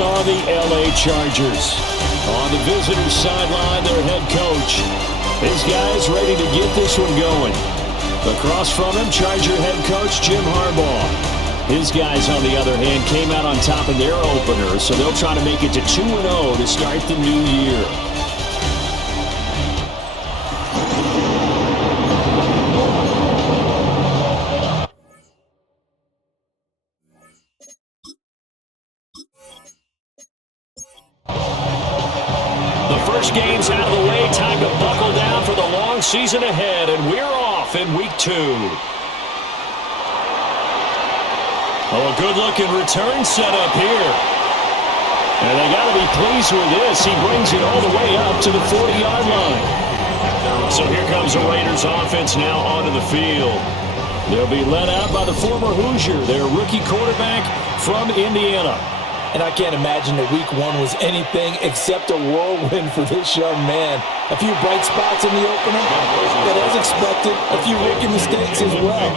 are the LA Chargers. On the visitor's sideline, their head coach. His guys ready to get this one going. Across from him, Charger head coach Jim Harbaugh. His guys, on the other hand, came out on top in their opener, so they'll try to make it to 2-0 to start the new year. The first game's out of the way. Time to buckle down for the long season ahead, and we're off in week 2. Oh, a good-looking return set up here. And they got to be pleased with this. He brings it all the way up to the 40-yard line. So here comes the Raiders offense now onto the field. They'll be led out by the former Hoosier, their rookie quarterback from Indiana. And I can't imagine that week 1 was anything except a whirlwind for this young man. A few bright spots in the opener, but as expected, a few rookie mistakes as well.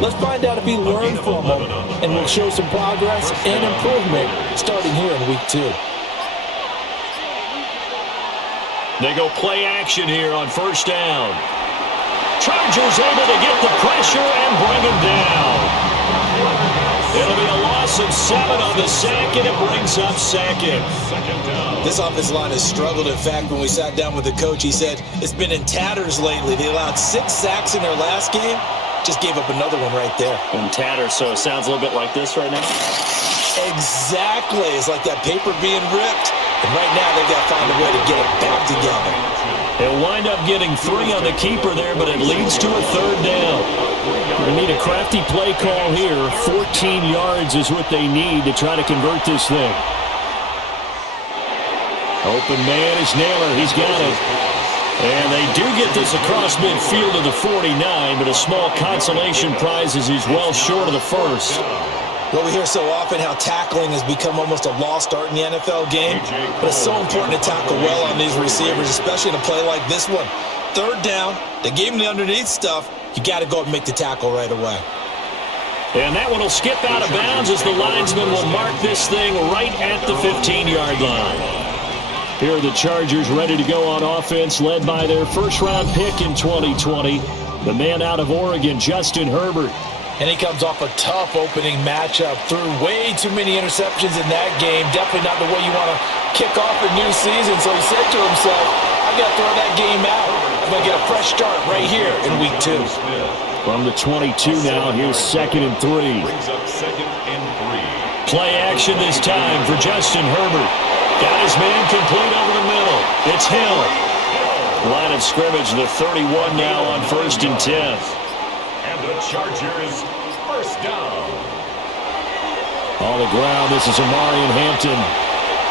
Let's find out if he learned from them, and we'll show some progress and improvement starting here in week 2. They go play action here on first down. Chargers able to get the pressure and bring him down. It'll be a loss of 7 on the sack, and it brings up second. This offensive line has struggled. In fact, when we sat down with the coach, he said it's been in tatters lately. They allowed 6 sacks in their last game. Just gave up another one right there. In tatters, so it sounds a little bit like this right now? Exactly. It's like that paper being ripped. And right now, they've got to find a way to get it back together. They'll wind up getting 3 on the keeper there, but it leads to a third down. They need a crafty play call here. 14 yards is what they need to try to convert this thing. Open man is Naylor. He's got it. And they do get this across midfield to the 49, but a small consolation prize is he's well short of the first. Well, we hear so often how tackling has become almost a lost art in the NFL game, but it's so important to tackle well on these receivers, especially in a play like this one. Third down, they gave him the underneath stuff. You got to go and make the tackle right away. And that one will skip out of bounds as the linesman will mark this thing right at the 15-yard line. Here are the Chargers ready to go on offense, led by their first-round pick in 2020, the man out of Oregon, Justin Herbert. And he comes off a tough opening matchup. Threw way too many interceptions in that game. Definitely not the way you want to kick off a new season. So he said to himself, I got to throw that game out. I'm going to get a fresh start right here in week 2. From the 22 now, here's 2nd and 3. Play action this time for Justin Herbert. Got his man complete over the middle. It's Hill. Line of scrimmage, the 31 now on 1st and 10. And the Chargers first down. On the ground, this is Amarian Hampton.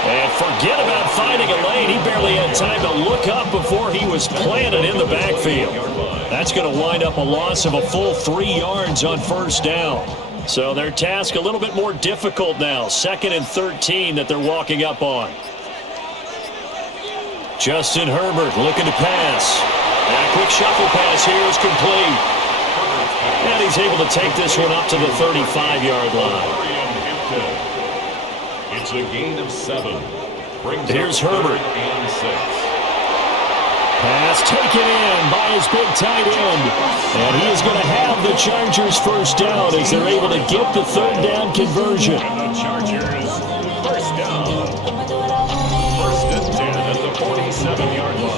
And forget about finding a lane. He barely had time to look up before he was planted in the backfield. That's going to wind up a loss of a full 3 yards on first down. So their task a little bit more difficult now. 2nd and 13 that they're walking up on. Justin Herbert looking to pass. And a quick shuffle pass here is complete. And he's able to take this one up to the 35-yard line. It's a gain of 7. Here's Herbert. Pass taken in by his big tight end. And he is going to have the Chargers first down as they're able to get the third down conversion. And the Chargers first down. 1st and 10 at the 47-yard line.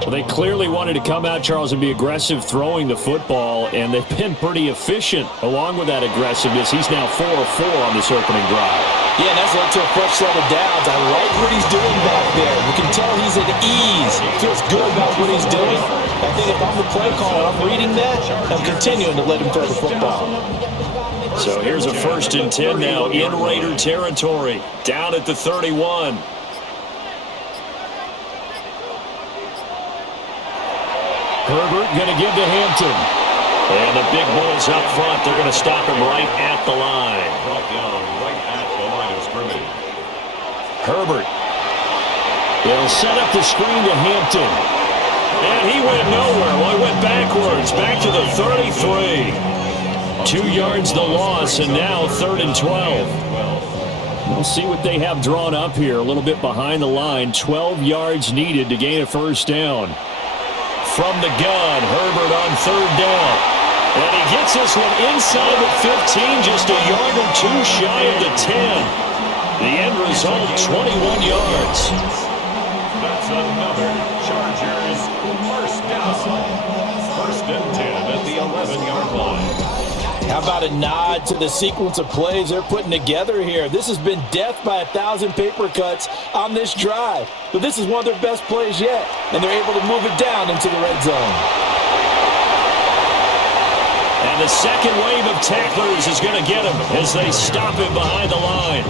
Well, they clearly wanted to come out, Charles, and be aggressive throwing the football, and they've been pretty efficient along with that aggressiveness. He's now 4 of 4 on this opening drive. Yeah, and that's led to a fresh set of downs. I like what he's doing back there. You can tell he's at ease. Feels good about what he's doing. I think if I'm the play caller, I'm reading that, I'm continuing to let him throw the football. So here's a 1st and 10 now in Raider territory, down at the 31. Herbert going to give to Hampton. And the big boys up front, they're going to stop him right at the line. Brought down right at the line of scrimmage. Herbert. They'll set up the screen to Hampton. And he went nowhere. Well, he went backwards, back to the 33. 2 yards the loss, and now 3rd and 12. We'll see what they have drawn up here. A little bit behind the line. 12 yards needed to gain a first down. From the gun, Herbert on 3rd down. And he gets this one inside the 15, just a yard or 2 shy of the 10. The end result, 21 yards. That's another Chargers first down. 1st and 10 at the 11-yard line. How about a nod to the sequence of plays they're putting together here? This has been death by 1,000 paper cuts on this drive. But this is one of their best plays yet, and they're able to move it down into the red zone. And the second wave of tacklers is going to get him as they stop him behind the line.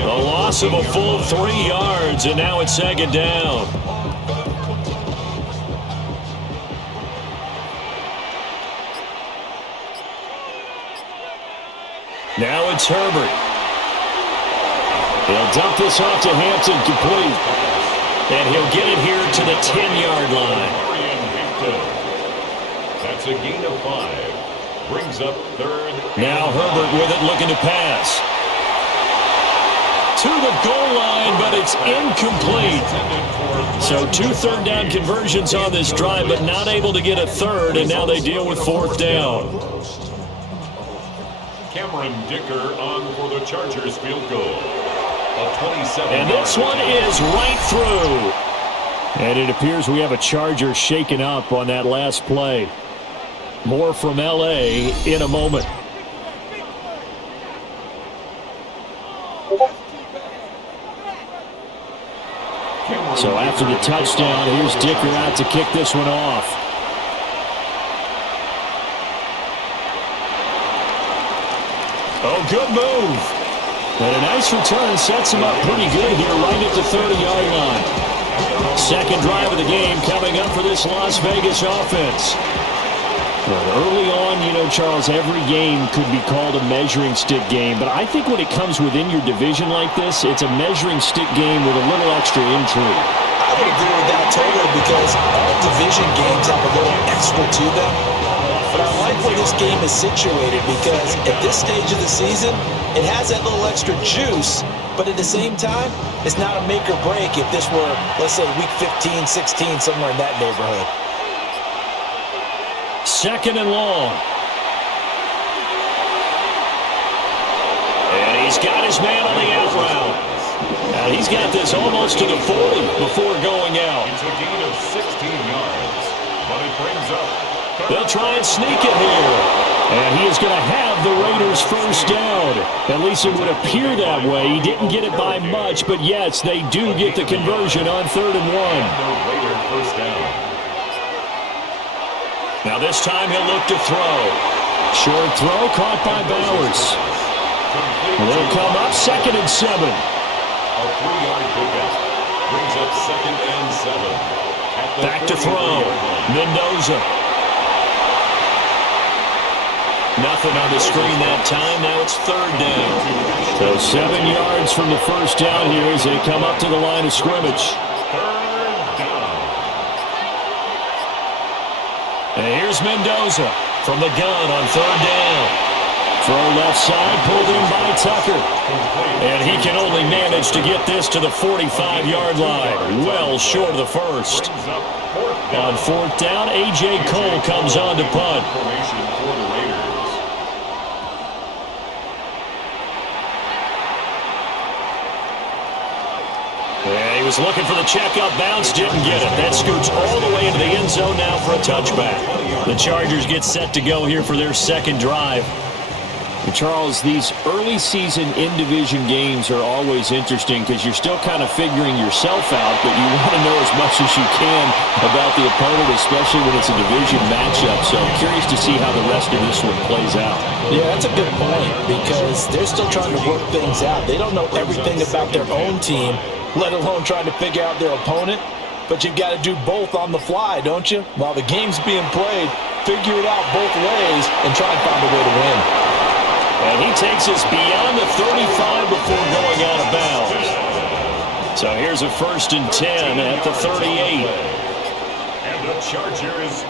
The loss of a full 3 yards, and now it's 2nd down. Now it's Herbert. He'll dump this off to Hampton, complete. And he'll get it here to the 10-yard line. That's a gain of 5. Brings up 3rd. Now Herbert with it, looking to pass. To the goal line, but it's incomplete. So 2 third-down conversions on this drive, but not able to get a third, and now they deal with 4th down. Cameron Dicker on for the Chargers field goal. A 27. And this one is right through. And it appears we have a Charger shaken up on that last play. More from L.A. in a moment. So after the touchdown, here's Dicker out to kick this one off. Oh, good move. And a nice return sets him up pretty good here right at the 30-yard line. Second drive of the game coming up for this Las Vegas offense. Well, early on, you know, Charles, every game could be called a measuring stick game. But I think when it comes within your division like this, it's a measuring stick game with a little extra intrigue. I would agree with that totally because all division games have a little extra to them. But I like where this game is situated because at this stage of the season, it has that little extra juice. But at the same time, it's not a make or break if this were, let's say, week 15, 16, somewhere in that neighborhood. 2nd and long. And he's got his man on the out route. Now he's got this almost to the 40 before going out. It's a gain of 16 yards, but it brings up. They'll try and sneak it here. And he is going to have the Raiders first down. At least it would appear that way. He didn't get it by much, but yes, they do get the conversion on 3rd and 1. The Raider first down. Now this time he'll look to throw. Short throw caught by Bowers. They'll come up 2nd and 7. A 3-yard pickup brings up 2nd and 7. Back to throw. Mendoza. Nothing on the screen that time. Now it's 3rd down. So 7 yards from the first down here as they come up to the line of scrimmage. And here's Mendoza from the gun on 3rd down. Throw left side, pulled in by Tucker. And he can only manage to get this to the 45-yard line. Well short of the first. On 4th down, A.J. Cole comes on to punt. And he was looking for the check-up bounce, didn't get it. That scoots all the way into the end zone now for a touchback. The Chargers get set to go here for their 2nd drive. And Charles, these early season in-division games are always interesting because you're still kind of figuring yourself out, but you want to know as much as you can about the opponent, especially when it's a division matchup. So I'm curious to see how the rest of this one plays out. Yeah, that's a good point because they're still trying to work things out. They don't know everything about their own team, let alone trying to figure out their opponent. But you've got to do both on the fly, don't you? While the game's being played, figure it out both ways and try and find a way to win. And he takes us beyond the 35 before going out of bounds. So here's a 1st and 10 at the 38. And the Chargers.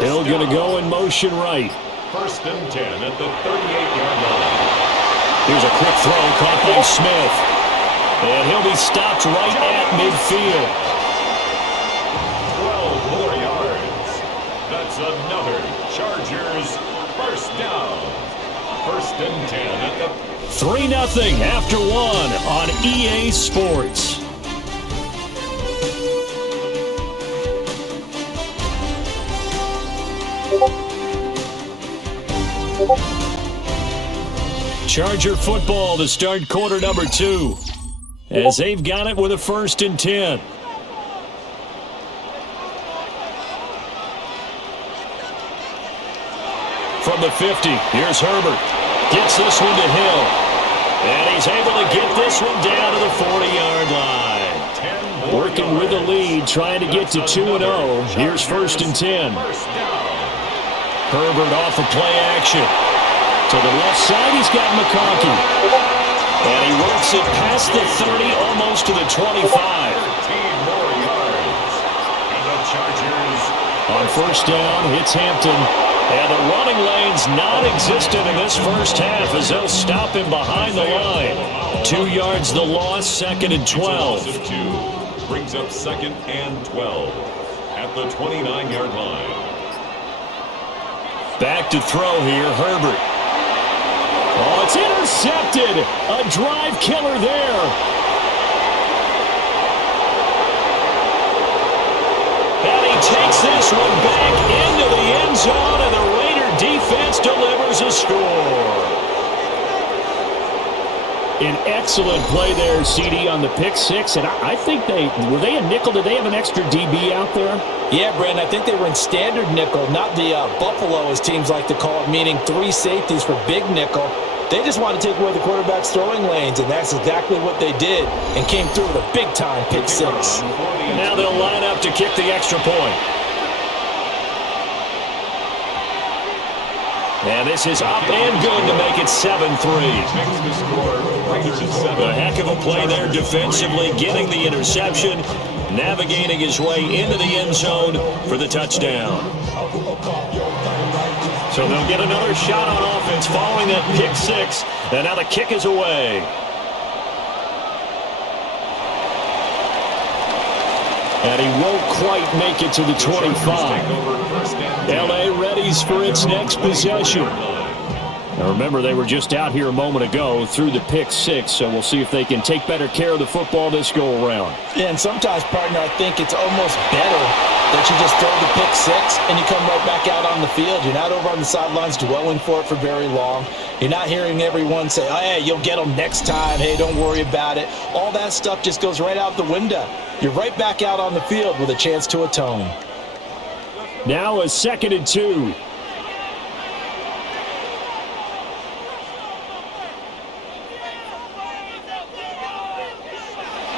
Hill going to go in motion right. First and 10 at the 38-yard line. Here's a quick throw caught by Smith. And he'll be stopped right at midfield. 12 more yards. That's another Chargers first down. First and 10 at the 3-0 after 1 on EA Sports. Charger football to start quarter number 2. As they've got it with a first and 10. From the 50, here's Herbert. Gets this one to Hill. And he's able to get this one down to the 40-yard line. Working with the lead, trying to get to 2-0. Here's first and 10. Herbert off of play action. To the left side, he's got McConkey. And he works it past the 30, almost to the 25. 13 more yards. And the Chargers on first down, it's Hampton. And the running lane's non-existent in this first half as they'll stop him behind the line. 2 yards the loss, second and 12. Brings up second and 12 at the 29-yard line. Back to throw here, Herbert. Oh, it's intercepted. A drive killer there. And he takes this one back into the end zone, and the Raider defense delivers a score. An excellent play there, CD, on the pick six. And I think were they a nickel? Did they have an extra DB out there? Yeah, Brandon, I think they were in standard nickel, not the Buffalo, as teams like to call it, meaning 3 safeties for big nickel. They just want to take away the quarterback's throwing lanes, and that's exactly what they did, and came through with a big-time pick six. Now they'll line up to kick the extra point. And this is up and good to make it 7-3. A heck of a play there defensively, getting the interception, navigating his way into the end zone for the touchdown. So they'll get another shot on offense following that pick six, and now the kick is away. And he won't quite make it to the 25. L.A. readies for its next possession. Now remember, they were just out here a moment ago through the pick six, so we'll see if they can take better care of the football this go-around. Yeah, and sometimes, partner, I think it's almost better that you just throw the pick six and you come right back out on the field. You're not over on the sidelines dwelling for it for very long. You're not hearing everyone say, oh, hey, you'll get them next time. Hey, don't worry about it. All that stuff just goes right out the window. You're right back out on the field with a chance to atone. Now a second and 2.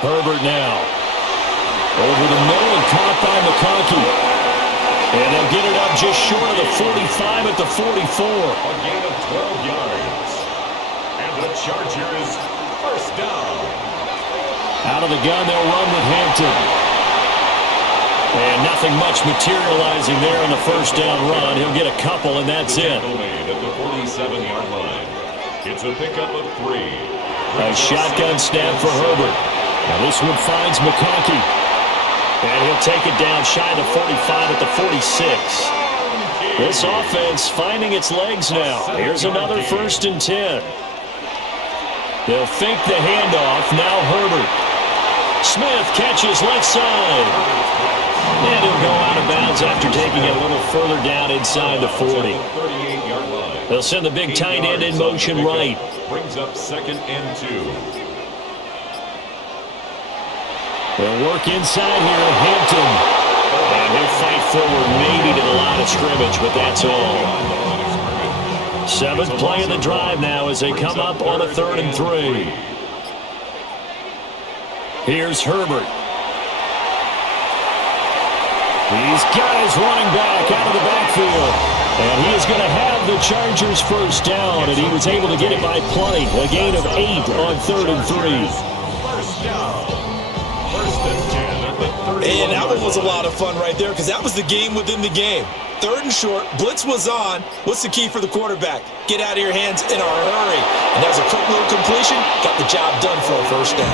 Herbert now. Over the middle and caught by McConkey. And they'll get it up just short of the 45 at the 44. A gain of 12 yards. And the Chargers first down. Out of the gun, they'll run with Hampton. And nothing much materializing there on the first down run. He'll get a couple, and that's it. Made at the 47-yard line. It's a pickup of 3. A shotgun snap for Herbert. Now this one finds McConkey. And he'll take it down shy of the 45 at the 46. This offense finding its legs now. Here's another first and 10. They'll fake the handoff. Now Herbert. Smith catches left side. And he'll go out of bounds after taking it a little further down inside the 40. They'll send the big tight end in motion right. Brings up second and 2. They'll work inside here at Hampton. And he'll fight forward maybe to the line of scrimmage, but that's all. 7th play of the drive now as they come up on a 3rd and 3. Here's Herbert. He's got his running back out of the backfield. And he is going to have the Chargers first down, and he was able to get it by plenty. A gain of 8 on 3rd and 3. First down. First and 10 at the And that one was a lot of fun right there because that was the game within the game. 3rd and short, blitz was on. What's the key for the quarterback? Get out of your hands in a hurry. And that was a quick little completion. Got the job done for a first down.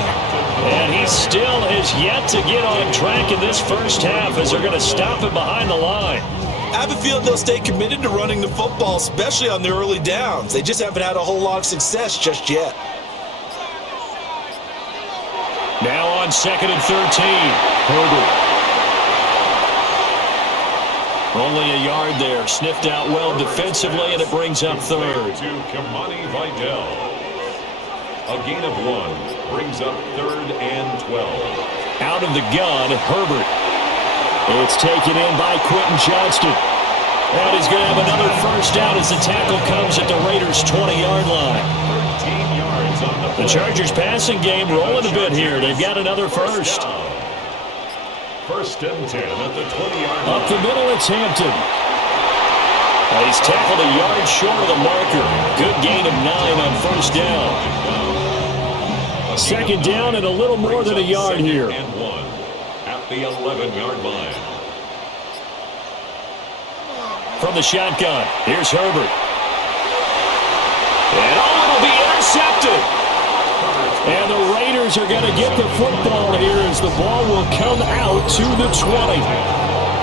And he still has yet to get on track in this first half as they're going to stop him behind the line. I have a feeling they'll stay committed to running the football, especially on the early downs. They just haven't had a whole lot of success just yet. Now on 2nd and 13. Herbert. Only a yard there. Sniffed out well defensively, and it brings up 3rd. To Kamani Vidal. A gain of 1 brings up 3rd and 12. Out of the gun, Herbert. It's taken in by Quentin Johnston. And he's going to have another first down as the tackle comes at the Raiders' 20-yard line. 13 yards on the play. The Chargers' passing game rolling a bit here. They've got another first. 1st and 10 at the 20-yard line. Up the middle, it's Hampton. He's tackled a yard short of the marker. Good gain of 9 on first down. 2nd down and a little more than a yard here. And 1 at the 11-yard line. From the shotgun, here's Herbert. And it'll be intercepted. And the Raiders are going to get the football here as the ball will come out to the 20.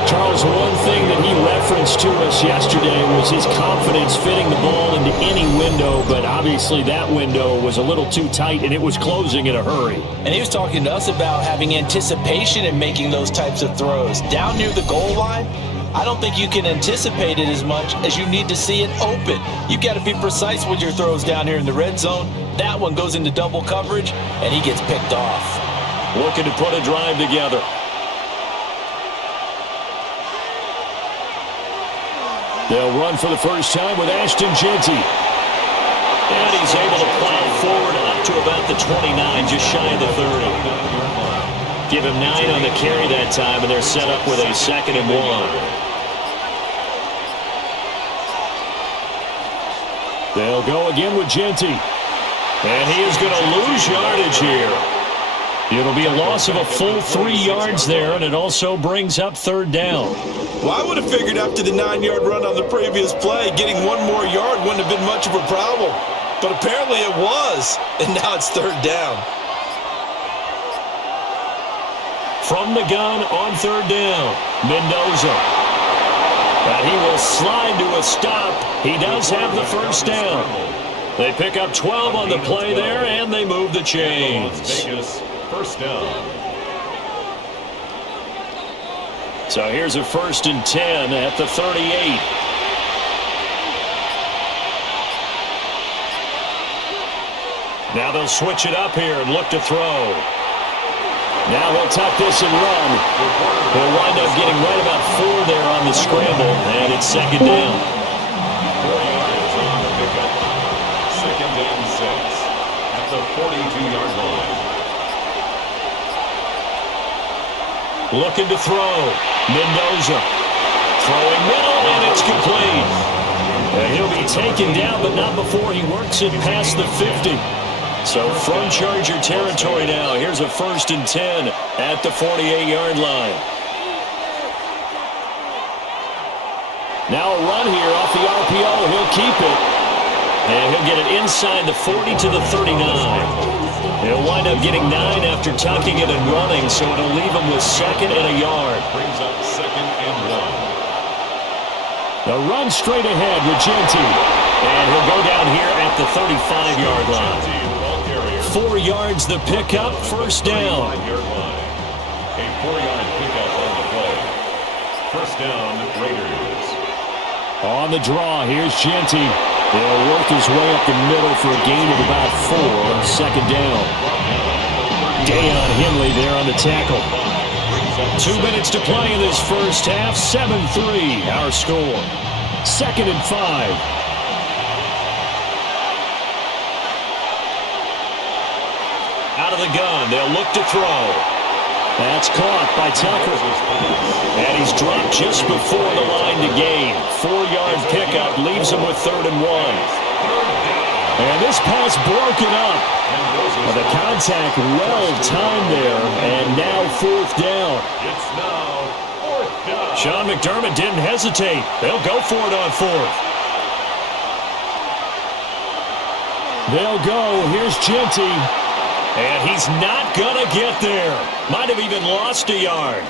Charles, one thing that he referenced to us yesterday was his confidence fitting the ball into any window, but obviously that window was a little too tight and it was closing in a hurry. And he was talking to us about having anticipation in making those types of throws. Down near the goal line, I don't think you can anticipate it as much as you need to see it open. You've got to be precise with your throws down here in the red zone. That one goes into double coverage, and he gets picked off. Looking to put a drive together. They'll run for the first time with Ashton Jeanty. And he's able to plow forward up to about the 29, just shy of the 30. Give him 9 on the carry that time, and they're set up with a 2nd and 1. They'll go again with Jeanty. And he is going to lose yardage here. It'll be a loss of a full 3 yards there, and it also brings up 3rd down. Well, I would have figured after the 9-yard run on the previous play, getting 1 more yard wouldn't have been much of a problem. But apparently it was, and now it's 3rd down. From the gun on 3rd down, Mendoza. And he will slide to a stop. He does have the first down. They pick up 12 on the play there, and they move the chains. First down. So here's a 1st and 10 at the 38. Now they'll switch it up here and look to throw. Now he'll tuck this and run. He'll wind up getting right about 4 there on the scramble, and it's 2nd down. 4 yards on the pickup. 2nd and 6 at the 42-yard line. Looking to throw. Mendoza. Throwing middle, and it's complete. And he'll be taken down, but not before he works it past the 50. So from Charger territory now, here's a 1st and 10 at the 48-yard line. Now a run here off the RPO. He'll keep it. And he'll get it inside the 40 to the 39. He'll wind up getting 9 after tucking it and running, so it'll leave him with 2nd and a yard. Brings up 2nd and 1. The run straight ahead with Jeanty. And he'll go down here at the 35-yard line. 4 yards the pickup, first down. 5-yard line. A 4-yard pickup on the play. First down, Raiders. On the draw, here's Jeanty. He'll work his way up the middle for a gain of about 4, 2nd down. Deion Henley there on the tackle. 2 minutes to play in this first half, 7-3 our score. 2nd and 5. Out of the gun, they'll look to throw. That's caught by Tucker. And he's dropped just before the line to gain. 4-yard pickup leaves him with 3rd and 1. And this pass broken up. The contact well-timed there, and now 4th down. It's now 4th down. Sean McDermott didn't hesitate. They'll go for it on 4th. They'll go. Here's Genty. And he's not going to get there. Might have even lost a yard.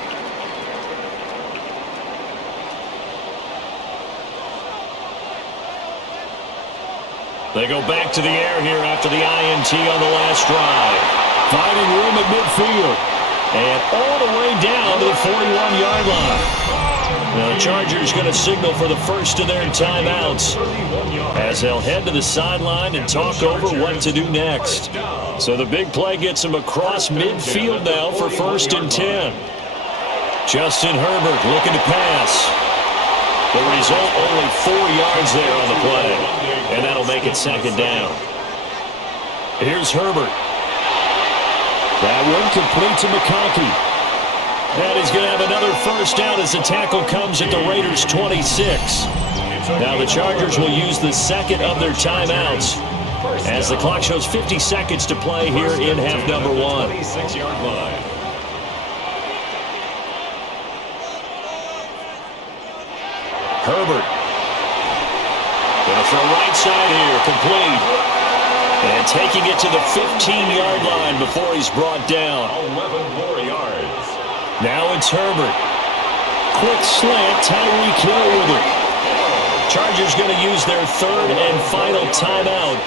They go back to the air here after the INT on the last drive. Finding room at midfield. And all the way down to the 41-yard line. Now the Chargers going to signal for the first of their timeouts as they'll head to the sideline and talk over what to do next. So the big play gets them across midfield now for 1st and 10. Justin Herbert looking to pass. The result, only 4 yards there on the play. And that'll make it 2nd down. Here's Herbert. That one complete to McConkey. And he's going to have another 1st down as the tackle comes at the Raiders' 26. Now the Chargers will use the 2nd of their timeouts as the clock shows 50 seconds to play here in half number 1. 26-yard line. Herbert. Going to throw right side here, complete. And taking it to the 15-yard line before he's brought down. 11 more yards. Now it's Herbert. Quick slant, Tyreek Hill with it. Chargers going to use their 3rd and final timeout.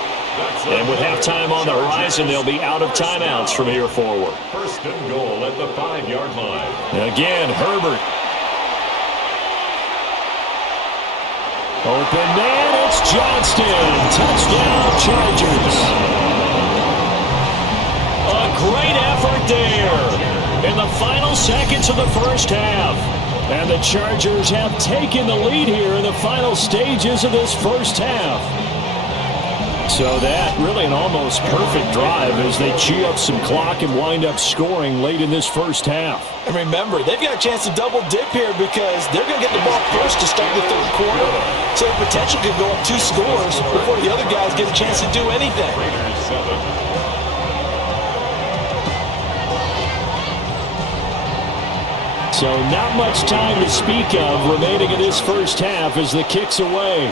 And with halftime on the horizon, they'll be out of timeouts from here forward. 1st and goal at the 5-yard line. Again, Herbert. Open man, it's Johnston. Touchdown, Chargers. A great effort there in the final seconds of the 1st half. And the Chargers have taken the lead here in the final stages of this 1st half. So that really an almost perfect drive as they chew up some clock and wind up scoring late in this 1st half. And remember, they've got a chance to double dip here because they're going to get the ball first to start the 3rd quarter. So the potential could go up 2 scores before the other guys get a chance to do anything. Raiders 7. So not much time to speak of remaining in this 1st half as the kick's away.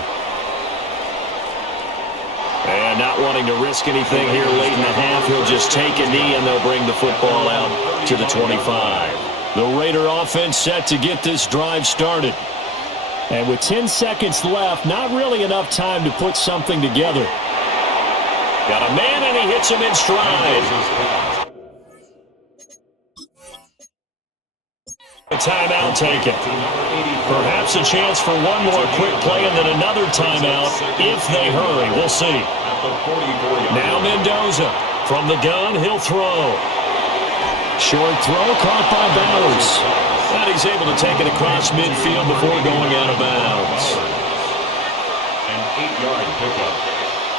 And not wanting to risk anything here late in the half, he'll just take a knee and they'll bring the football out to the 25. The Raider offense set to get this drive started. And with 10 seconds left, not really enough time to put something together. Got a man and he hits him in stride. A timeout taken. Perhaps a chance for one more quick play and then another timeout if they hurry. We'll see. Now Mendoza from the gun. He'll throw. Short throw caught by Bowers. And he's able to take it across midfield before going out of bounds. An 8-yard pickup.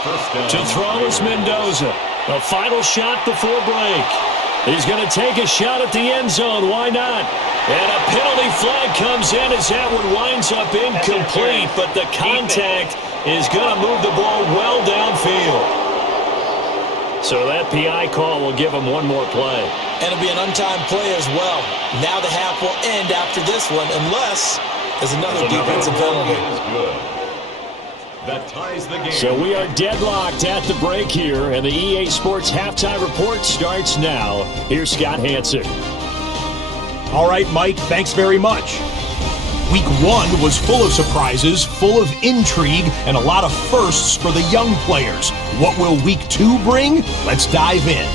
First down. To throw is Mendoza. A final shot before break. He's going to take a shot at the end zone. Why not? And a penalty flag comes in as that one winds up incomplete, but the contact is going to move the ball well downfield. So that PI call will give him one more play. And it'll be an untimed play as well. Now the half will end after this one unless there's another defensive penalty. That ties the game. So we are deadlocked at the break here, and the EA Sports Halftime Report starts now. Here's Scott Hansen. All right, Mike, thanks very much. Week 1 was full of surprises, full of intrigue, and a lot of firsts for the young players. What will Week 2 bring? Let's dive in.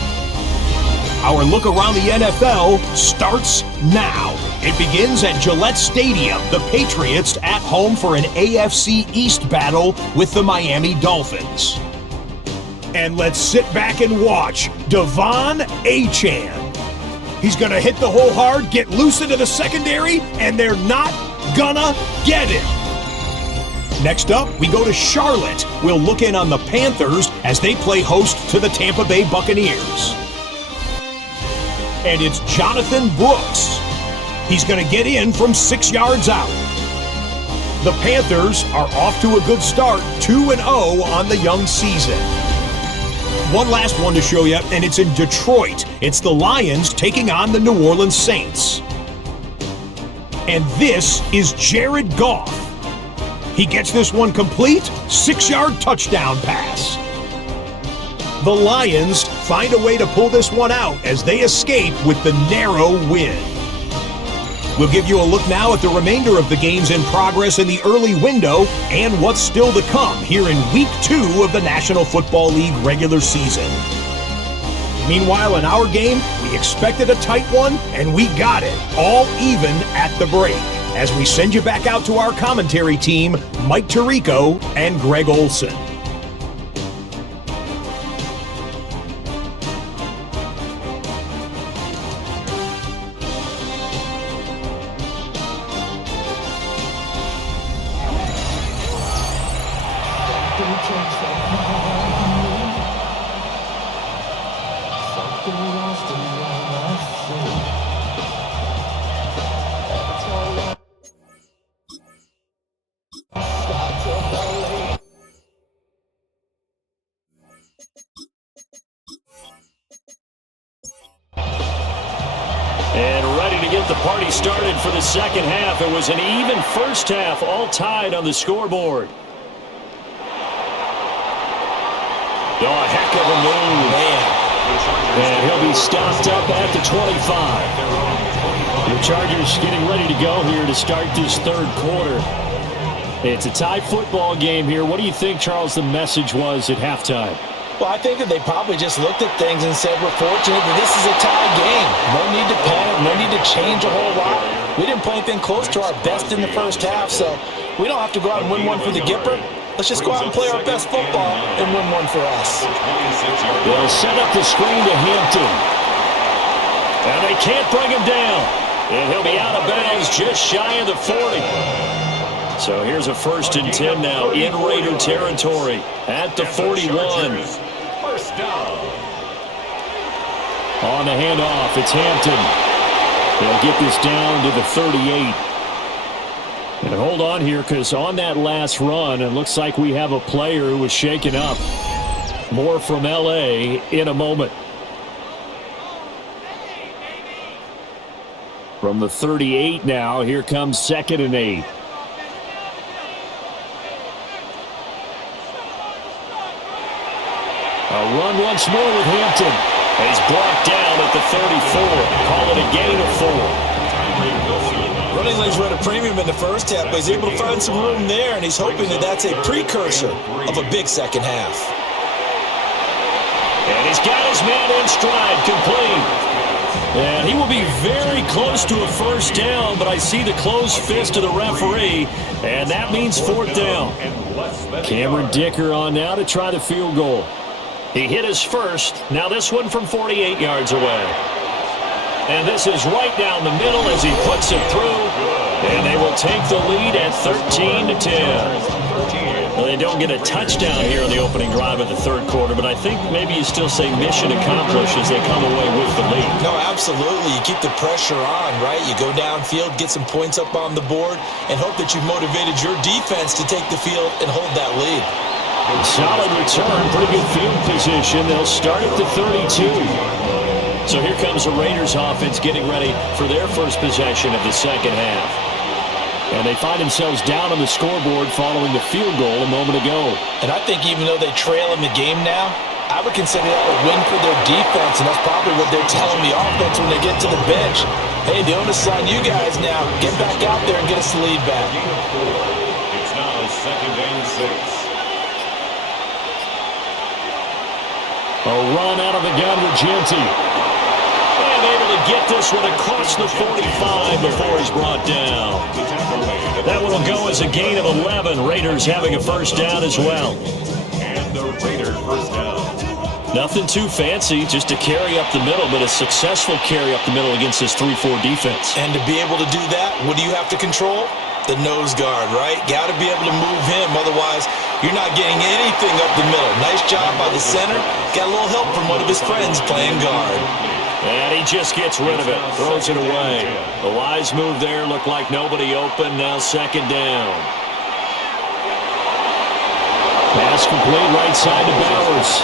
Our look around the NFL starts now. It begins at Gillette Stadium. The Patriots at home for an AFC East battle with the Miami Dolphins. And let's sit back and watch Devon Achane. He's going to hit the hole hard, get loose into the secondary, and they're not gonna get him. Next up, we go to Charlotte. We'll look in on the Panthers as they play host to the Tampa Bay Buccaneers. And it's Jonathan Brooks. He's going to get in from 6 yards out. The Panthers are off to a good start, 2-0 on the young season. One last one to show you, and it's in Detroit. It's the Lions taking on the New Orleans Saints. And this is Jared Goff. He gets this one complete, 6-yard touchdown pass. The Lions find a way to pull this one out as they escape with the narrow win. We'll give you a look now at the remainder of the games in progress in the early window and what's still to come here in Week 2 of the National Football League regular season. Meanwhile, in our game, we expected a tight one, and we got it, all even at the break, as we send you back out to our commentary team, Mike Tirico and Greg Olson. And ready to get the party started for the second half. It was an even first half, all tied on the scoreboard. Oh, a heck of a move. Man. And he'll be stopped up at the 25. The Chargers getting ready to go here to start this third quarter. It's a tie football game here. What do you think, Charles, the message was at halftime? Well, I think that they probably just looked at things and said, we're fortunate that this is a tie game. No need to panic, no need to change a whole lot. We didn't play anything close to our best in the first half, so we don't have to go out and win one for the Gipper. Let's just go out and play our best football and win one for us. They'll set up the screen to Hampton. And they can't bring him down. And he'll be out of bounds just shy of the 40. So here's a 1st and 10 now in Raider territory at the 41. First down. On the handoff, it's Hampton. They'll get this down to the 38. And hold on here, because on that last run, it looks like we have a player who was shaken up. More from L.A. in a moment. From the 38 now, here comes 2nd and 8. A run once more with Hampton. He's brought down at the 34. Call it a gain of 4. Running lanes were at a premium in the first half, but he's able to find some room there, and he's hoping that that's a precursor of a big second half. And he's got his man in stride, complete. And he will be very close to a first down, but I see the closed fist of the referee, and that means 4th down. Cameron Dicker on now to try the field goal. He hit his first. Now this one from 48 yards away. And this is right down the middle as he puts it through. And they will take the lead at 13-10. Well, they don't get a touchdown here in the opening drive of the third quarter, but I think maybe you still say mission accomplished as they come away with the lead. No, absolutely. You keep the pressure on, right? You go downfield, get some points up on the board, and hope that you've motivated your defense to take the field and hold that lead. Solid return, pretty good field position. They'll start at the 32. So here comes the Raiders offense getting ready for their first possession of the second half. And they find themselves down on the scoreboard following the field goal a moment ago. And I think even though they trail in the game now, I would consider that a win for their defense, and that's probably what they're telling the offense when they get to the bench. Hey, the onus is on you guys now. Get back out there and get us the lead back. It's now 2nd and 6. A run out of the gun with Genty. And able to get this one across the 45 before he's brought down. That one will go as a gain of 11. Raiders having a first down as well. And the Raiders first down. Nothing too fancy, just a carry up the middle, but a successful carry up the middle against this 3-4 defense. And to be able to do that, what do you have to control? The nose guard, right? Got to be able to move him, otherwise you're not getting anything up the middle. Nice job by the center. Got a little help from one of his friends playing guard. And he just gets rid of it, throws it away. A wise move there, looked like nobody open, now 2nd down. Pass complete right side to Bowers.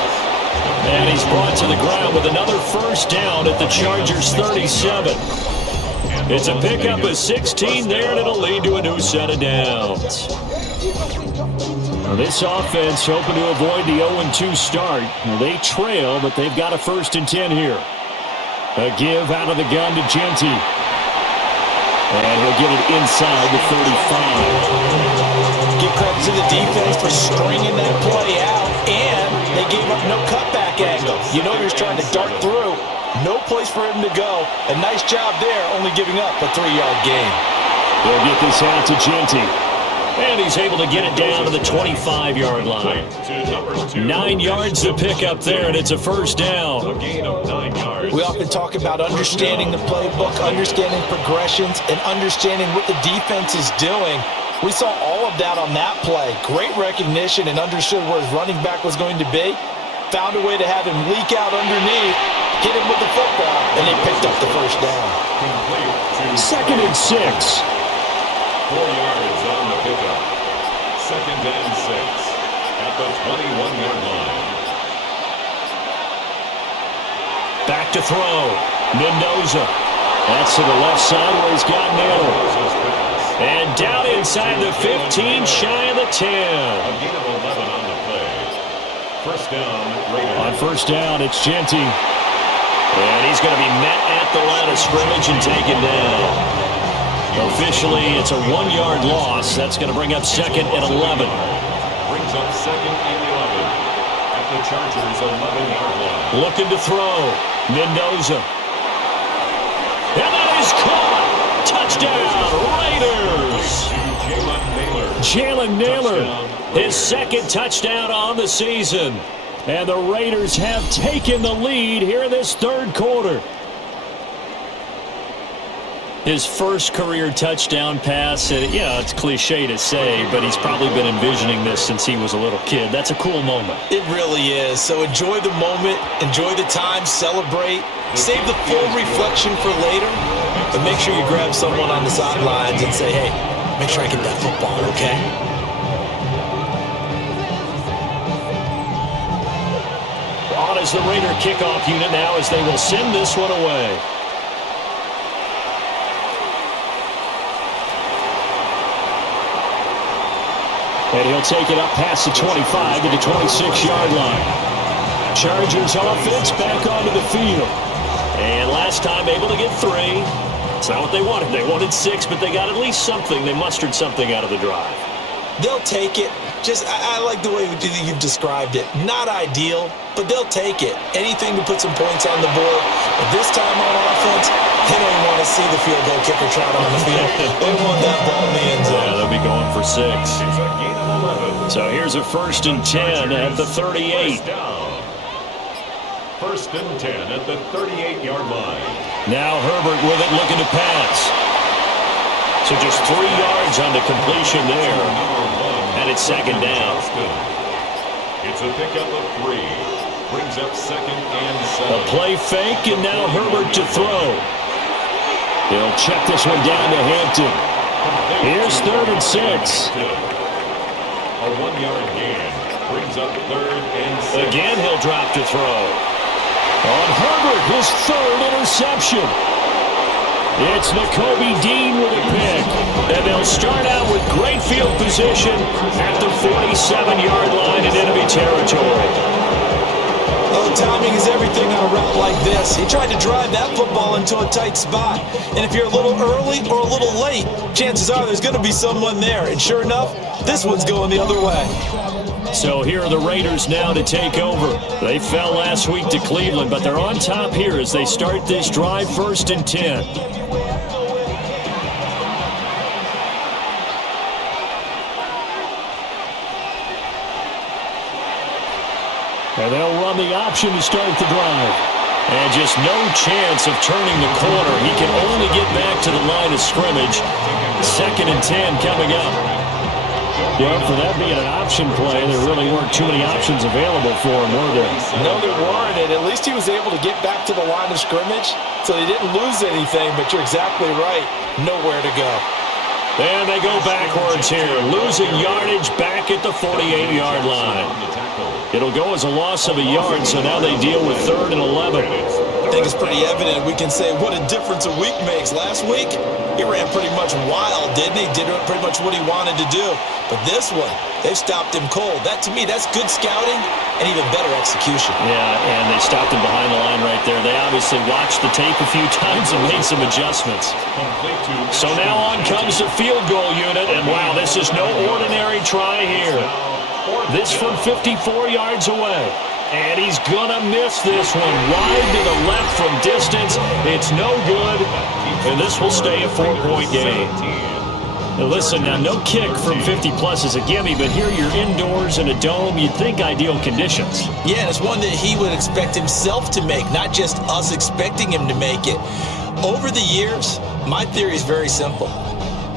And he's brought to the ground with another first down at the Chargers' 37. It's a pickup of 16 there, and it'll lead to a new set of downs. Well, this offense hoping to avoid the 0-2 start. Well, they trail, but they've got a 1st and 10 here. A give out of the gun to Genty. And he'll get it inside the 35. Give credit to the defense for stringing that play out, and they gave up no cutback angle. You know he was trying to dart through. No place for him to go. A nice job there, only giving up a 3-yard gain. They'll get this out to Genty. And he's able to get it down to the 25-yard line. 9 yards to pick up there, and it's a first down. We often talk about understanding the playbook, understanding progressions, and understanding what the defense is doing. We saw all of that on that play. Great recognition and understood where his running back was going to be. Found a way to have him leak out underneath, hit him with the football, and they picked up the first down. 2nd and 6. 4 yards on the pickup. 2nd and 6 at the 21-yard line. Back to throw. Mendoza. That's to the left side where he's got Naylor. And down inside the 15, shy of the 10. A gain of 11 on the play. First down, Raiders. On first down, it's Genty. And he's going to be met at the line of scrimmage and taken down. Officially, it's a 1-yard loss. That's going to bring up 2nd and 11. Brings up 2nd and 11 at the Chargers' 11-yard line. Looking to throw. Mendoza. And that is caught. Touchdown, Raiders. Jalen Naylor, his 2nd touchdown on the season. And the Raiders have taken the lead here in this 3rd quarter. His first career touchdown pass, and yeah, it's cliche to say, but he's probably been envisioning this since he was a little kid. That's a cool moment. It really is. So enjoy the moment, enjoy the time, celebrate, save the full reflection for later, but make sure you grab someone on the sidelines and say, hey, make sure I get that football, okay? On is the Raider kickoff unit now as they will send this one away. And he'll take it up past the 25 to the 26-yard line. Chargers offense back onto the field. And last time able to get 3. It's not what they wanted. They wanted 6, but they got at least something. They mustered something out of the drive. They'll take it. I like the way you've described it. Not ideal, but they'll take it. Anything to put some points on the board. But this time on offense, they don't even want to see the field goal kicker trot on the field. They want that ball in the end zone. Yeah, they'll be going for 6. So here's a 1st and 10 at the 38. 1st and 10 at the 38-yard line. Now Herbert with it, looking to pass. So just 3 yards on the completion there. And it's 2nd down. It's a pickup of 3. Brings up 2nd and 7. A play fake, and now Herbert to throw. He'll check this one down to Hampton. Here's 3rd and 6. A 1-yard gain. Brings up 3rd and 6. Again, he'll drop to throw. On Herbert, his 3rd interception. It's Nakobe Dean with a pick. And they'll start out with great field position at the 47-yard line in enemy territory. Oh, timing is everything on a route like this. He tried to drive that football into a tight spot. And if you're a little early or a little late, chances are there's going to be someone there. And sure enough, this one's going the other way. So here are the Raiders now to take over. They fell last week to Cleveland, but they're on top here as they start this drive 1st and 10. And they'll run the option to start the drive. And just no chance of turning the corner. He can only get back to the line of scrimmage. 2nd and 10 coming up. Yeah, for that being an option play, there really weren't too many options available for him, were there? No, there weren't. And at least he was able to get back to the line of scrimmage, so he didn't lose anything, but you're exactly right. Nowhere to go. And they go backwards here, losing yardage back at the 48-yard line. It'll go as a loss of a yard, so now they deal with 3rd and 11. I think it's pretty evident. We can say what a difference a week makes. Last week, he ran pretty much wild, didn't he? Did pretty much what he wanted to do. But this one, they've stopped him cold. That, to me, that's good scouting and even better execution. Yeah, and they stopped him behind the line right there. They obviously watched the tape a few times and made some adjustments. So now on comes the field goal unit, and wow, this is no ordinary try here. This from 54 yards away. And he's going to miss this one. Wide to the left from distance. It's no good. And this will stay a 4-point game. Now listen, now no kick from 50-plus is a gimme, but here you're indoors in a dome. You'd think ideal conditions. Yeah, and it's one that he would expect himself to make, not just us expecting him to make it. Over the years, my theory is very simple.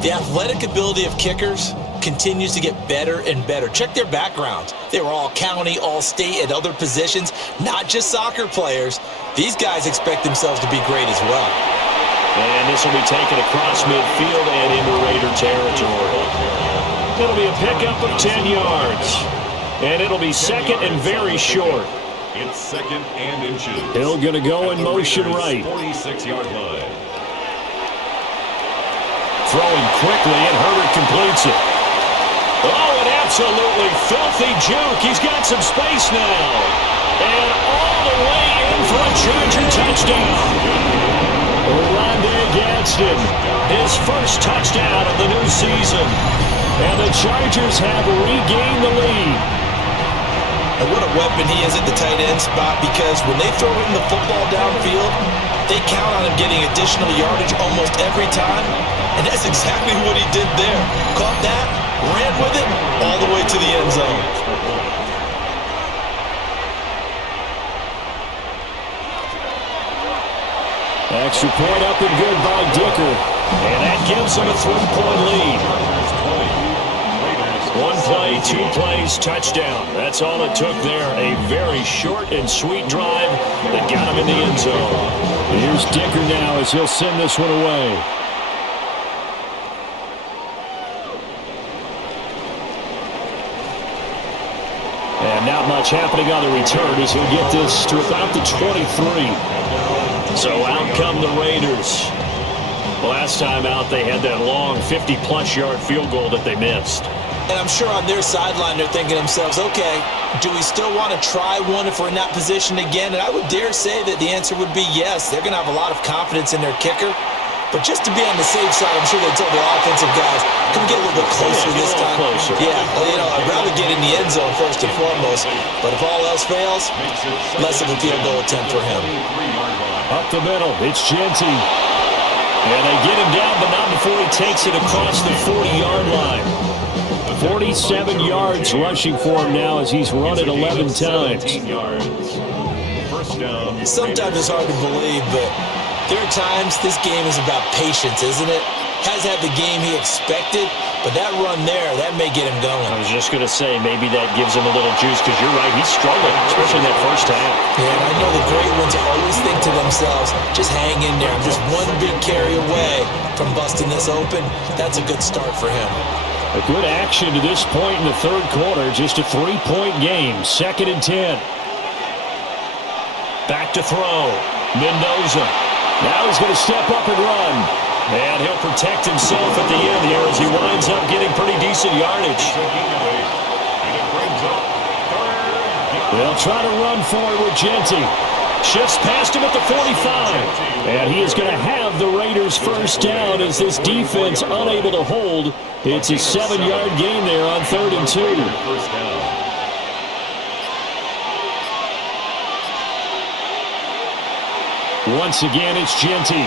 The athletic ability of kickers continues to get better and better. Check their backgrounds. They were all county, all state, at other positions, not just soccer players. These guys expect themselves to be great as well. And this will be taken across midfield and into Raider territory. It'll be a pickup of 10 yards. And it'll be second and very short. It's 2nd and inches. Hill going to go in motion right. 46-yard line. Throwing quickly, and Herbert completes it. Oh, an absolutely filthy juke. He's got some space now. And all the way in for a Charger touchdown. Rondé Gadsden, his first touchdown of the new season. And the Chargers have regained the lead. And what a weapon he is at the tight end spot, because when they throw him the football downfield, they count on him getting additional yardage almost every time. And that's exactly what he did there. Caught that, ran with it, all the way to the end zone. Extra point up and good by Dicker. And that gives them a 3-point lead. 1 play, 2 plays, touchdown. That's all it took there. A very short and sweet drive that got him in the end zone. Here's Dicker now as he'll send this one away. And not much happening on the return as he'll get this to about the 23. So out come the Raiders. Last time out, they had that long 50-plus yard field goal that they missed. And I'm sure on their sideline they're thinking to themselves, okay, do we still want to try one if we're in that position again? And I would dare say that the answer would be yes. They're going to have a lot of confidence in their kicker. But just to be on the safe side, I'm sure they told their offensive guys, come get a little bit closer this time. Closer. Yeah, well, I'd rather get in the end zone first and foremost. But if all else fails, less of a field goal attempt for him. Up the middle, it's Genty. And they get him down, but not before he takes it across the 40-yard line. 47 yards rushing for him now as he's run it 11 times. Sometimes it's hard to believe, but there are times this game is about patience, isn't it? Has had the game he expected, but that run there, that may get him going. I was just going to say, maybe that gives him a little juice, because you're right, he's struggling, especially in that first half. Yeah, and I know the great ones always think to themselves, just hang in there. I'm just one big carry away from busting this open. That's a good start for him. A good action to this point in the third quarter, just a 3-point game, 2nd and 10. Back to throw, Mendoza. Now he's going to step up and run. And he'll protect himself at the end here as he winds up getting pretty decent yardage. They'll try to run for it with Genty. Shifts past him at the 45. And he is going to have the Raiders' first down as this defense unable to hold. It's a 7-yard gain there on 3rd and 2. Once again, it's Genty.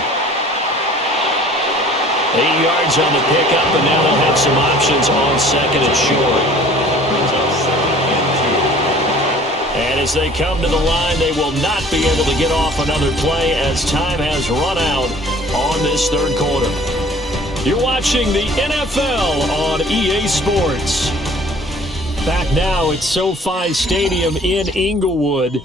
8 yards on the pickup, and now they'll have some options on 2nd and short. And as they come to the line, they will not be able to get off another play as time has run out on this third quarter. You're watching the NFL on EA Sports. Back now at SoFi Stadium in Inglewood.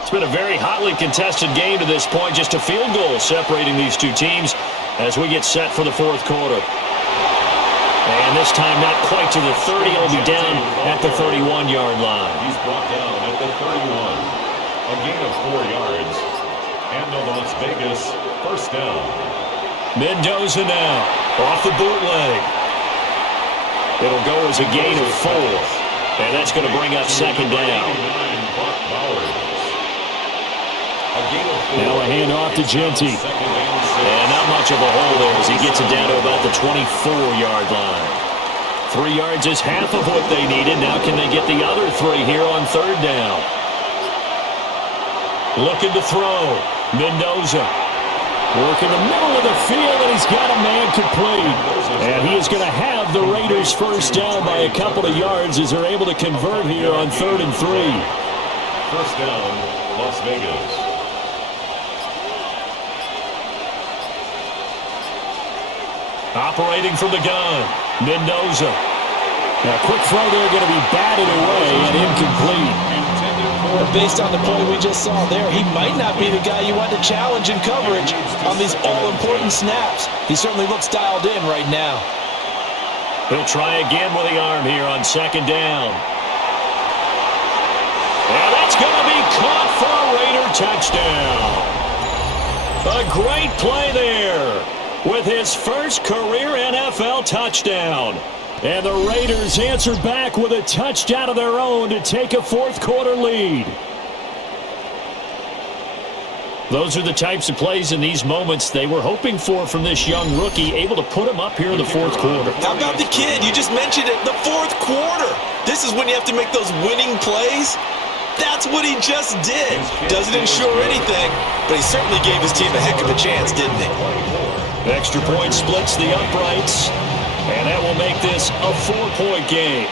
It's been a very hotly contested game to this point. Just a field goal separating these two teams as we get set for the fourth quarter. And this time not quite to the 30. It'll be down at the 31-yard line. He's brought down at the 31. A gain of 4 yards. And the Las Vegas first down. Mendoza now off the bootleg. It'll go as a gain of 4. And that's going to bring up second down. Now a handoff to Genty. And not much of a hole there as he gets it down to about the 24-yard line. 3 yards is half of what they needed. Now can they get the other 3 here on third down? Looking to throw. Mendoza. Working the middle of the field, and he's got a man complete. And he is going to have the Raiders first down by a couple of yards as they're able to convert here on 3rd and 3. First down, Las Vegas. Operating from the gun, Mendoza. Now, quick throw there, going to be batted away and incomplete. Based on the play we just saw there, he might not be the guy you want to challenge in coverage on these all-important snaps. He certainly looks dialed in right now. He'll try again with the arm here on second down. And that's going to be caught for a Raider touchdown. A great play there with his first career NFL touchdown. And the Raiders answer back with a touchdown of their own to take a fourth-quarter lead. Those are the types of plays in these moments they were hoping for from this young rookie, able to put him up here in the fourth quarter. How about the kid? You just mentioned it, the fourth quarter. This is when you have to make those winning plays. That's what he just did. Doesn't ensure anything, but he certainly gave his team a heck of a chance, didn't he? Extra point splits the uprights. And that will make this a 4-point game.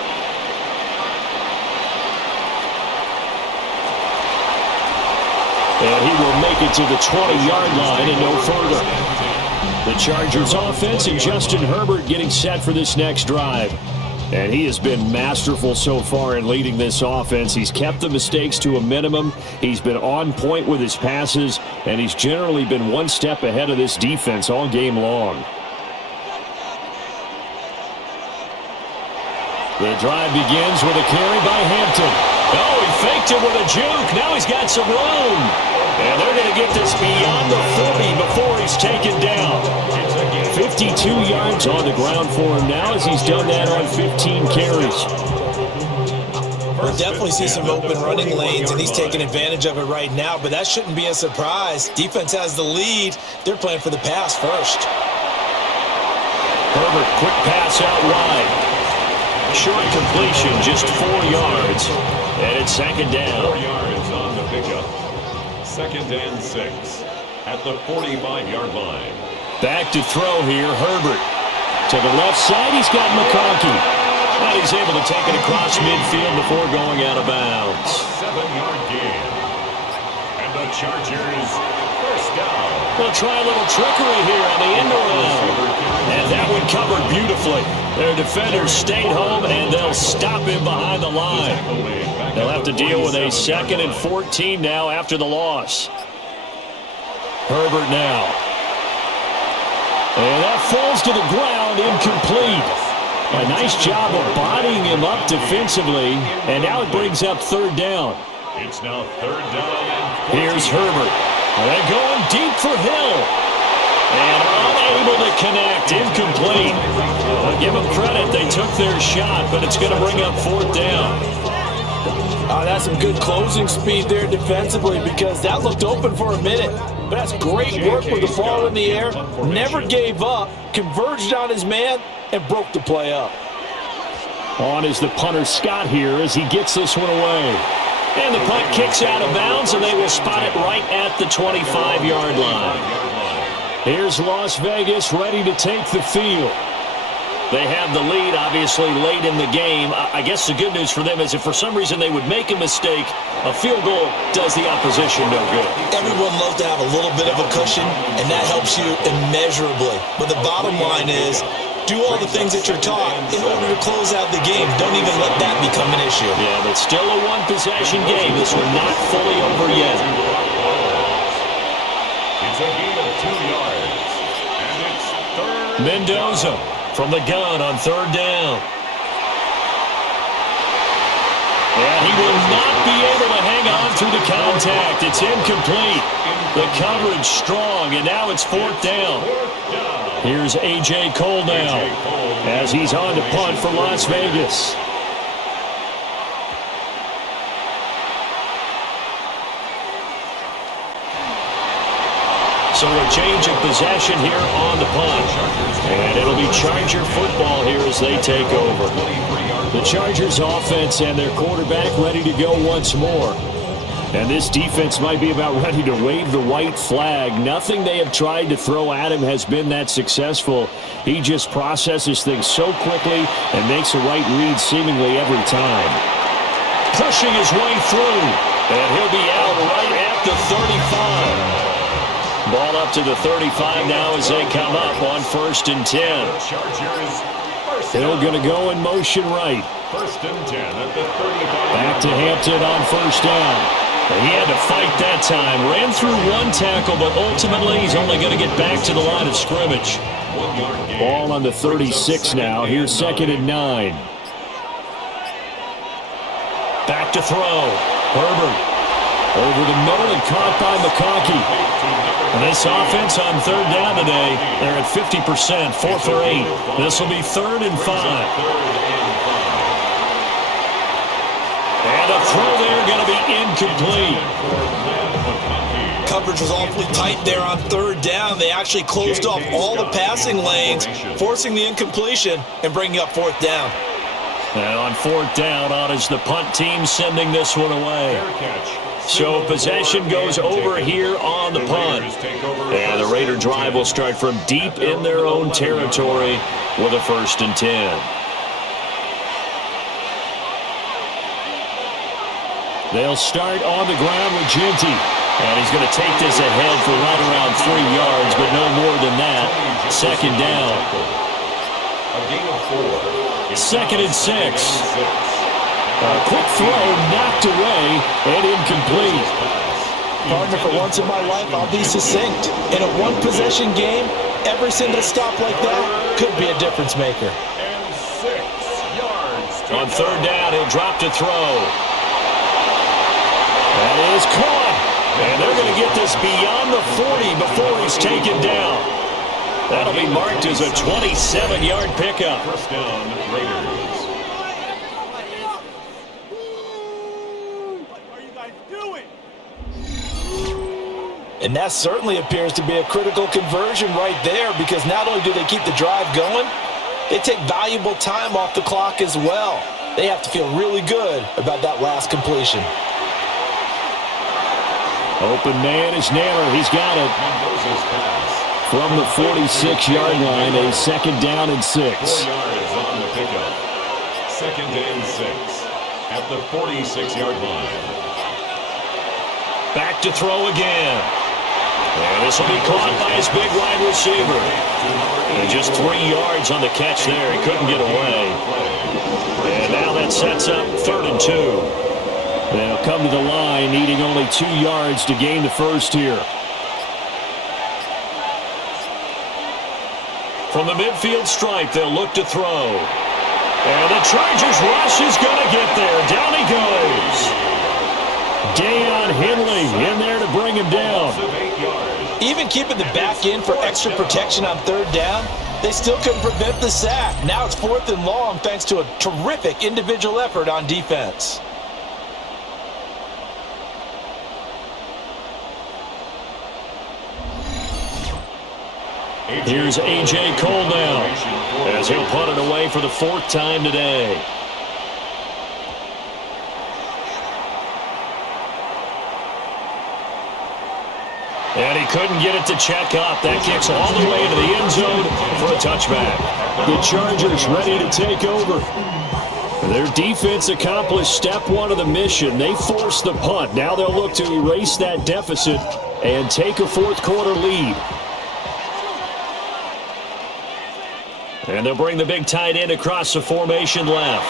And he will make it to the 20-yard line and no further. The Chargers offense and Justin Herbert getting set for this next drive. And he has been masterful so far in leading this offense. He's kept the mistakes to a minimum. He's been on point with his passes. And he's generally been one step ahead of this defense all game long. The drive begins with a carry by Hampton. Oh, he faked it with a juke. Now he's got some room. And they're going to get this beyond the 40 before he's taken down. 52 yards on the ground for him now as he's done that on 15 carries. We'll definitely see some open running lanes, and he's taking advantage of it right now, but that shouldn't be a surprise. Defense has the lead. They're playing for the pass first. Herbert, quick pass out wide. Short completion, just 4 yards. And it's second down. 4 yards on the pickup. 2nd and 6 at the 45-yard line. Back to throw here, Herbert. To the left side, he's got McConkey. And he's able to take it across midfield before going out of bounds. 7-yard gain. And the Chargers first down. They'll try a little trickery here on the end around. And that one covered beautifully. Their defenders stayed home, and they'll stop him behind the line. They'll have to deal with a 2nd and 14 now after the loss. Herbert now. And that falls to the ground, incomplete. A nice job of bodying him up defensively, and now it brings up 3rd down. It's now 3rd down. Here's Herbert. And they're going deep for Hill. And unable to connect, incomplete. I'll give them credit, they took their shot, but it's going to bring up 4th down. That's some good closing speed there defensively because that looked open for a minute. But that's great work with the ball in the air. Never gave up, converged on his man, and broke the play up. On is the punter Scott here as he gets this one away. And the punt kicks out of bounds, and they will spot it right at the 25-yard line. Here's Las Vegas ready to take the field. They have the lead, obviously, late in the game. I guess the good news for them is if for some reason they would make a mistake, a field goal does the opposition no good. Everyone loves to have a little bit of a cushion, and that helps you immeasurably. But the bottom line is, do all the things that you're taught in order to close out the game. Don't even let that become an issue. Yeah, but still a one-possession game. This one not fully over yet. It's a gain of 2 yards. And it's 3rd. Mendoza From the gun on 3rd down. And he will not be able to hang on through the contact. It's incomplete. The coverage strong, and now it's 4th down. Here's A.J. Cole now as he's on to punt for Las Vegas. So a change of possession here on the punt. And it'll be Charger football here as they take over. The Chargers offense and their quarterback ready to go once more. And this defense might be about ready to wave the white flag. Nothing they have tried to throw at him has been that successful. He just processes things so quickly and makes a right read seemingly every time. Pushing his way through. And he'll be out right at the 35. Ball up to the 35 now as they come up on 1st and 10. Hill going to go in motion right. 1st and 10 at the 35. Back to Hampton on 1st down. He had to fight that time. Ran through one tackle, but ultimately he's only going to get back to the line of scrimmage. Ball on the 36 now. Here's 2nd and 9. Back to throw. Herbert. Over the middle and caught by McConkey. And this offense on 3rd down today, they're at 50%, 4 for 8. This will be 3rd and 5. And a throw there going to be incomplete. Coverage was awfully tight there on 3rd down. They actually closed off all the passing lanes, forcing the incompletion and bringing up 4th down. And on 4th down, on is the punt team sending this one away. So possession goes over here on the punt. And the Raider drive will start from deep in their own territory with a 1st and 10. They'll start on the ground with Ginty. And he's going to take this ahead for right around 3 yards, but no more than that. 2nd down. A gain of 4. 2nd and 6. A quick throw knocked away and incomplete. Partner, for once in my life, I'll be succinct. In a one-possession game, every single stop like that could be a difference maker. And 6 yards. On 3rd down, he'll drop to throw. That is caught. And they're going to get this beyond the 40 before he's taken down. That'll be marked as a 27-yard pickup. 1st down, Raiders. And that certainly appears to be a critical conversion right there, because not only do they keep the drive going, they take valuable time off the clock as well. They have to feel really good about that last completion. Open man is Naylor. He's got it. Mendoza's pass. From the 46-yard line, a 2nd down and 6. 4 yards on the pickup. 2nd and 6 at the 46-yard line. Back to throw again. And this will be caught by his big wide receiver. And just 3 yards on the catch there. He couldn't get away. And now that sets up 3rd and 2. They'll come to the line needing only 2 yards to gain the first here. From the midfield stripe, they'll look to throw. And the Chargers rush is going to get there. Down he goes. Deion Henley in there to bring him down. Even keeping the back in for extra protection on 3rd down, they still couldn't prevent the sack. Now it's 4th and long thanks to a terrific individual effort on defense. Here's A.J. Cole now as he'll punt it away for the 4th time today. And he couldn't get it to check up. That kicks all the way into the end zone for a touchback. The Chargers ready to take over. Their defense accomplished step 1 of the mission. They forced the punt. Now they'll look to erase that deficit and take a 4th quarter lead. And they'll bring the big tight end across the formation left.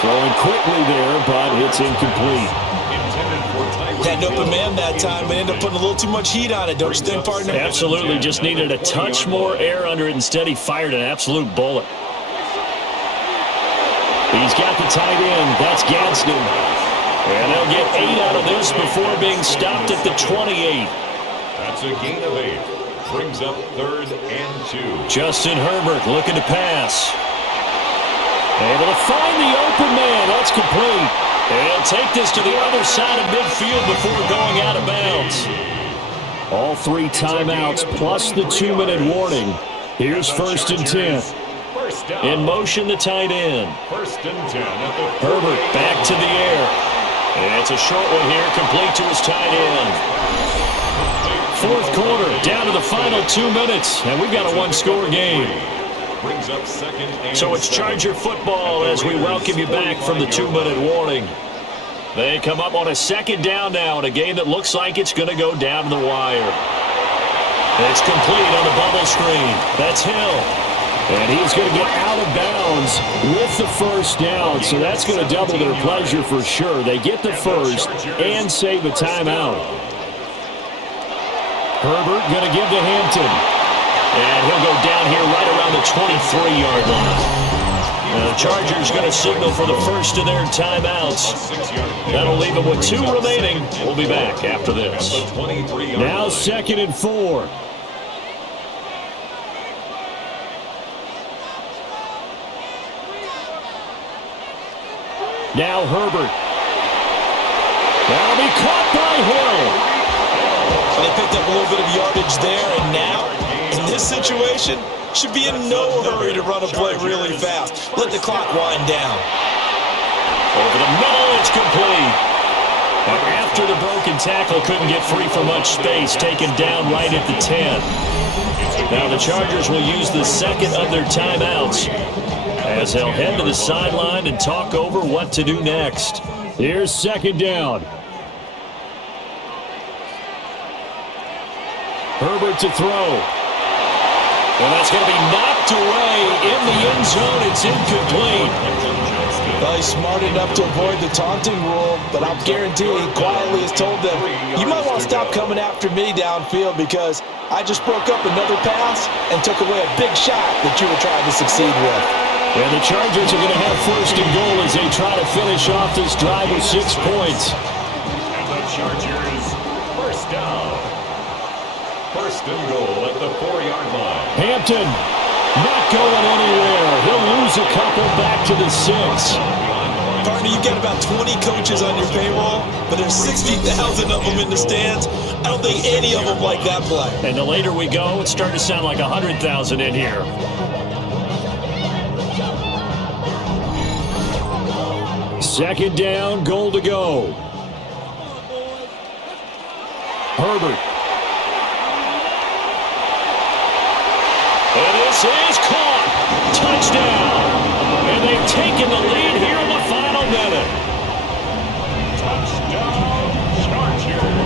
Throwing quickly there, but it's incomplete. Intended Had an open man that time, but ended up putting a little too much heat on it, don't you think, partner? Absolutely. Just needed a touch more air under it. Instead, he fired an absolute bullet. He's got the tight end. That's Gadsden. And they'll get 8 out of this before being stopped at the 28. That's a gain of 8. Brings up 3rd and 2. Justin Herbert looking to pass. Able to find the open man. That's complete. And he'll take this to the other side of midfield before going out of bounds. All 3 timeouts plus the 2-minute warning. Here's 1st and 10. In motion, the tight end. 1st and 10 at the Herbert back to the air. And it's a short one here, complete to his tight end. 4th quarter, down to the final 2 minutes, and we've got a 1-score game. brings up 2nd and So it's 7. Charger football as we welcome you back from the 2-minute warning. They come up on a 2nd down now in a game that looks like it's going to go down to the wire. It's complete on the bubble screen. That's Hill. And he's going to get out of bounds with the 1st down, so that's going to double their pleasure for sure. They get the 1st and save a timeout. Herbert going to give to Hampton. And he'll go down here right around the 23-yard line. The Chargers going to signal for the 1st of their timeouts. That'll leave them with 2 remaining. We'll be back after this. Now 2nd and 4. Now Herbert. That'll be caught by Hill. They picked up a little bit of yardage there, and now, in this situation, should be in no hurry to run a play really fast. Let the clock wind down. Over the middle, it's complete. And after the broken tackle, couldn't get free for much space, taken down right at the 10. Now the Chargers will use the 2nd of their timeouts as they'll head to the sideline and talk over what to do next. Here's 2nd down. Herbert to throw. And that's going to be knocked away in the end zone. It's incomplete. Well, he's smart enough to avoid the taunting rule, but I'll guarantee he quietly has told them, you might want to stop coming after me downfield because I just broke up another pass and took away a big shot that you were trying to succeed with. And the Chargers are going to have 1st and goal as they try to finish off this drive with 6 points. And the Chargers, 1st down. 1st and goal at the 4-yard line. Hampton not going anywhere. He'll lose a couple back to the 6. Partner, you get about 20 coaches on your payroll, but there's 60,000 of them in the stands. I don't think any of them like that play. And the later we go, it's starting to sound like 100,000 in here. Second down, goal to go. Herbert. And this is caught. Touchdown. And they've taken the lead here in the final minute. Touchdown, Chargers.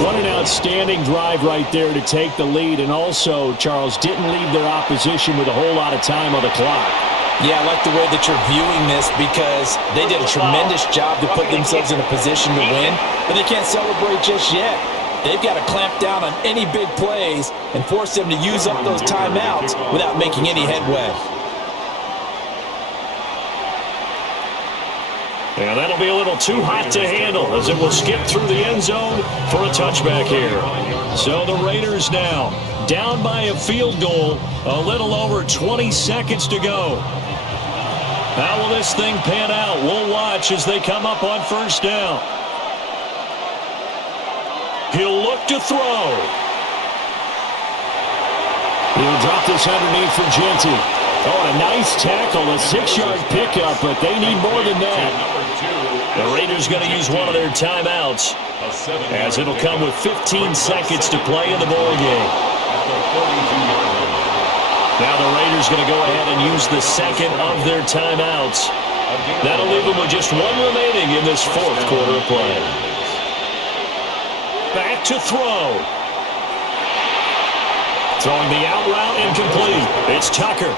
What an outstanding drive right there to take the lead. And also, Charles, didn't leave their opposition with a whole lot of time on the clock. Yeah, I like the way that you're viewing this because they did a tremendous job to put themselves in a position to win, but they can't celebrate just yet. They've got to clamp down on any big plays and force them to use up those timeouts without making any headway. And that'll be a little too hot to handle as it will skip through the end zone for a touchback here. So the Raiders now down by a field goal, a little over 20 seconds to go. How will this thing pan out? We'll watch as they come up on 1st down. He'll look to throw. He'll drop this underneath for Genty. Oh, a nice tackle, a 6-yard pickup, but they need more than that. The Raiders going to use one of their timeouts as it'll come with 15 seconds to play in the ball game. Now the Raiders going to go ahead and use the 2nd of their timeouts. That'll leave them with just 1 remaining in this 4th quarter of play. Back to throw. Throwing the out route incomplete. It's Tucker.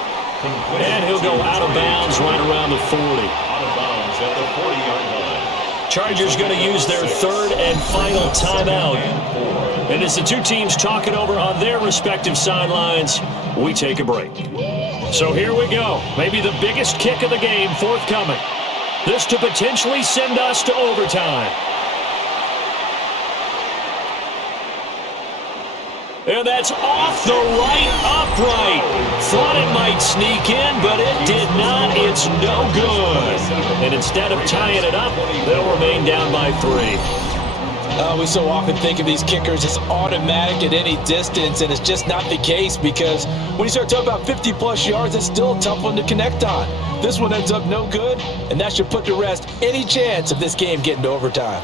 And he'll go out of bounds right around the 40. Out of bounds at the 40-yard line. Chargers going to use their third and final timeout. And as the two teams talk it over on their respective sidelines, we take a break. So here we go. Maybe the biggest kick of the game forthcoming. This to potentially send us to overtime. And that's off the right upright. Thought it might sneak in, but it did not. It's no good. And instead of tying it up, they'll remain down by 3. We so often think of these kickers as automatic at any distance, and it's just not the case because when you start talking about 50-plus yards, it's still a tough one to connect on. This one ends up no good, and that should put to rest any chance of this game getting to overtime.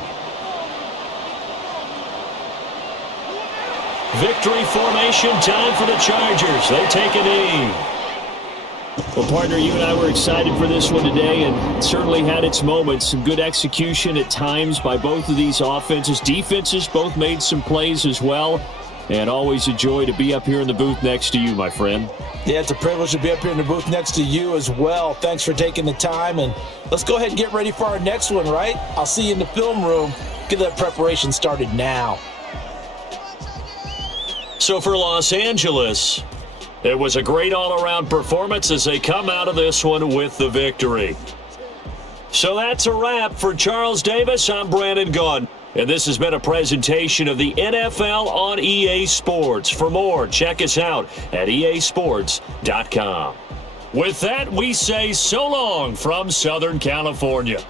Victory formation time for the Chargers. They take a knee. Well, partner, you and I were excited for this one today, and it certainly had its moments. Some good execution at times by both of these offenses. Defenses both made some plays as well, and always a joy to be up here in the booth next to you, my friend. Yeah, it's a privilege to be up here in the booth next to you as well. Thanks for taking the time, and let's go ahead and get ready for our next one, right? I'll see you in the film room. Get that preparation started now. So for Los Angeles, it was a great all-around performance as they come out of this one with the victory. So that's a wrap for Charles Davis. I'm Brandon Gaudin, and this has been a presentation of the NFL on EA Sports. For more, check us out at easports.com. With that, we say so long from Southern California.